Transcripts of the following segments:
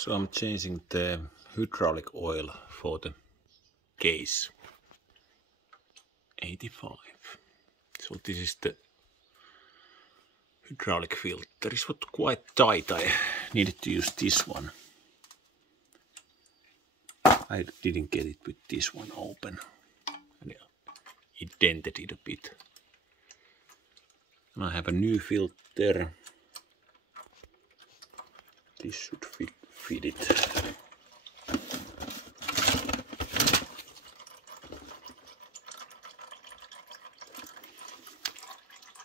So I'm changing the hydraulic oil for the case 85. So this is the hydraulic filter. It was quite tight. I needed to use this one. I didn't get it with this one open. And it dented it a bit. And I have a new filter. This should fit it.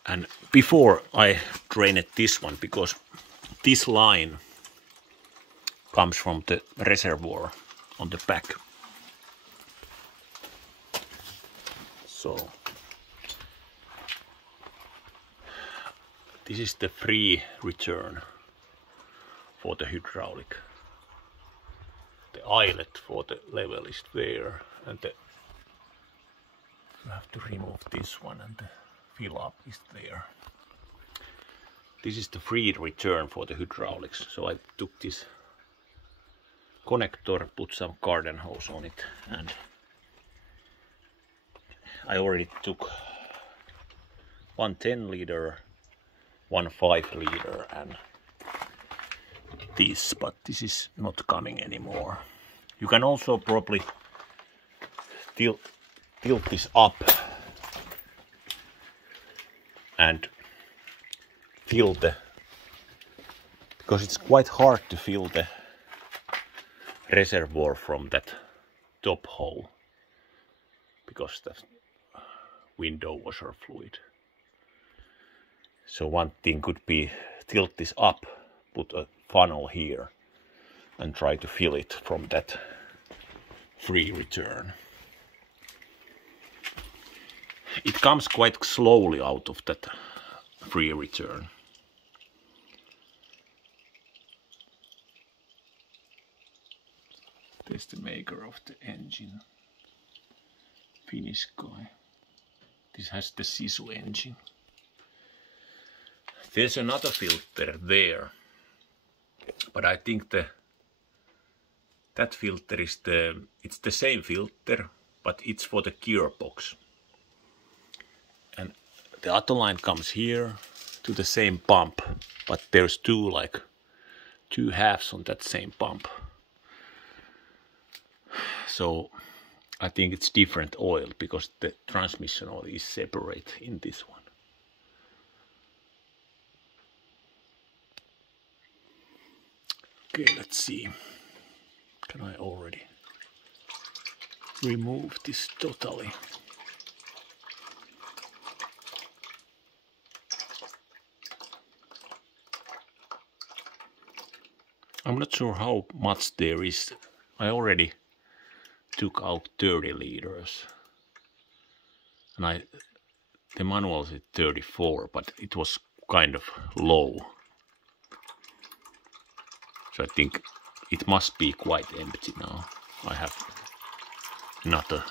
And before I drained this one, because this line comes from the reservoir on the back. So this is the free return for the hydraulic. The eyelet for the level is there, and you have to remove this one, and the fill up is there. This is the free return for the hydraulics. So I took this connector, put some garden hose on it, and I already took one 10 liter, one 5 liter, and this, but this is not coming anymore. You can also probably tilt this up and fill the, because it's quite hard to fill the reservoir from that top hole because the window washer fluid. So one thing could be tilt this up, put a funnel here and try to fill it from that free return. It comes quite slowly out of that free return. There's the maker of the engine, Finnish guy. This has the Sisu engine. There's another filter there, but I think that filter is it's the same filter, but it's for the gearbox. And the other line comes here to the same pump, but there's two halves on that same pump. So I think it's different oil because the transmission oil is separate in this one. Okay, let's see. Can I already remove this totally? I'm not sure how much there is. I already took out 30 liters. And the manual said 34, but it was kind of low. So I think it must be quite empty now. I have another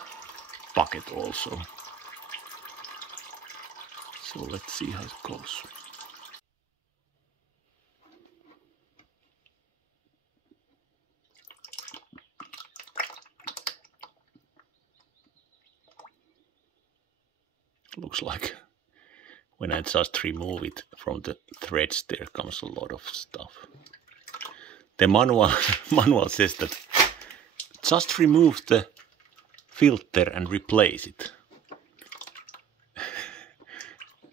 bucket also. So let's see how it goes. Looks like when I just remove it from the threads, there comes a lot of stuff. The manual says that just remove the filter and replace it.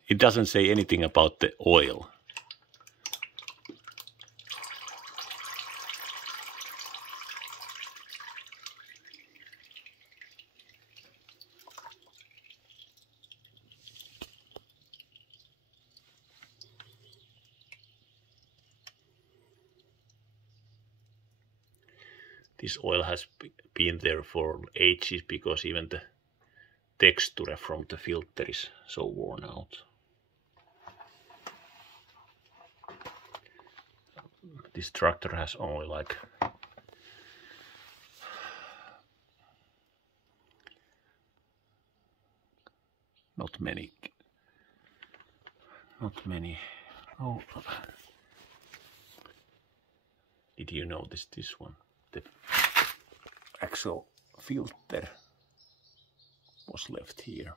It doesn't say anything about the oil. This oil has been there for ages because even the texture from the filter is so worn out. This tractor has only like not many. Oh, Did you notice this one? The actual filter was left here.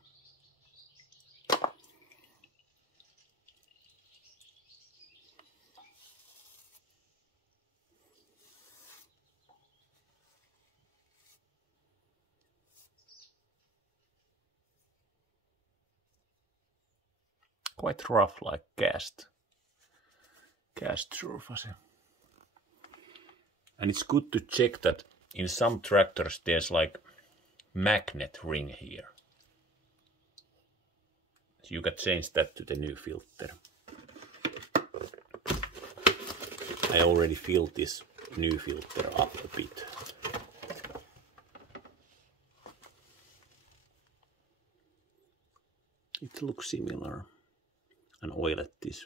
Quite rough, like cast surface. And it's good to check that in some tractors there's like magnet ring here. So you can change that to the new filter. I already filled this new filter up a bit. It looks similar. And oil at this.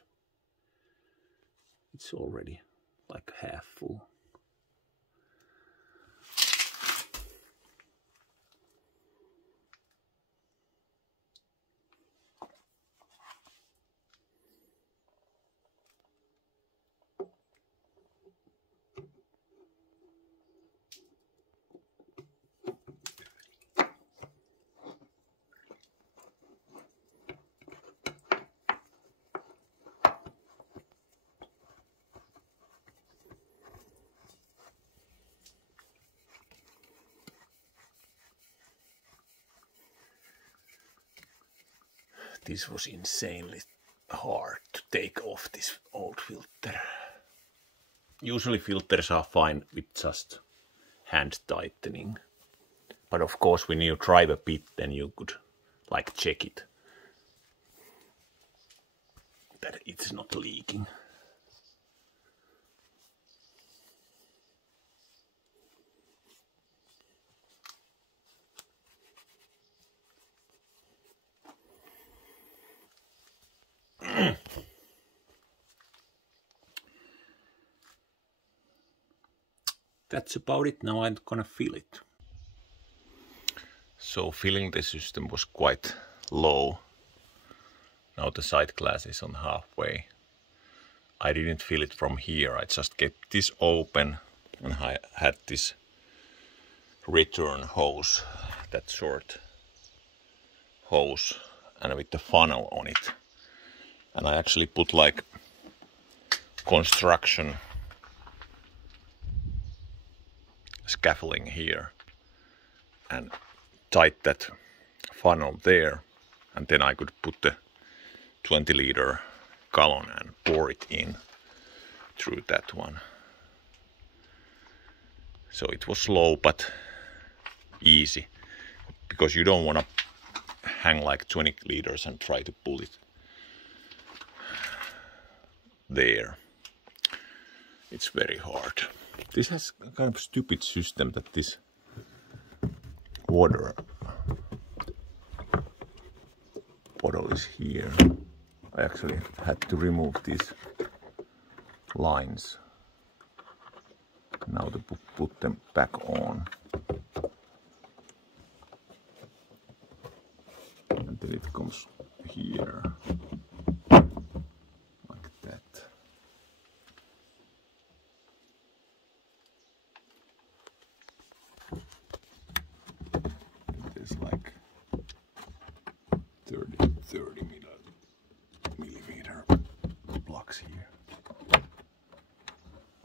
It's already like half full. This was insanely hard to take off this old filter. Usually filters are fine with just hand tightening. But of course when you drive a bit, then you could like check it that it's not leaking. That's about it. Now I'm gonna fill it. So filling the system was quite low. Now the side glass is on halfway. I didn't fill it from here. I just kept this open and I had this return hose, that short hose, and with the funnel on it. And I actually put like construction scaffolding here and tied that funnel there, and then I could put the 20-liter gallon and pour it in through that one. So it was slow but easy, because you don't want to hang like 20 liters and try to pull it there. It's very hard. This has a kind of stupid system that this water bottle is here. I actually had to remove these lines now to put them back on. And then it comes here like that. There's like 30 millimeter blocks here.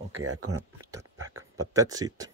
Okay, I'm gonna put that back, but that's it.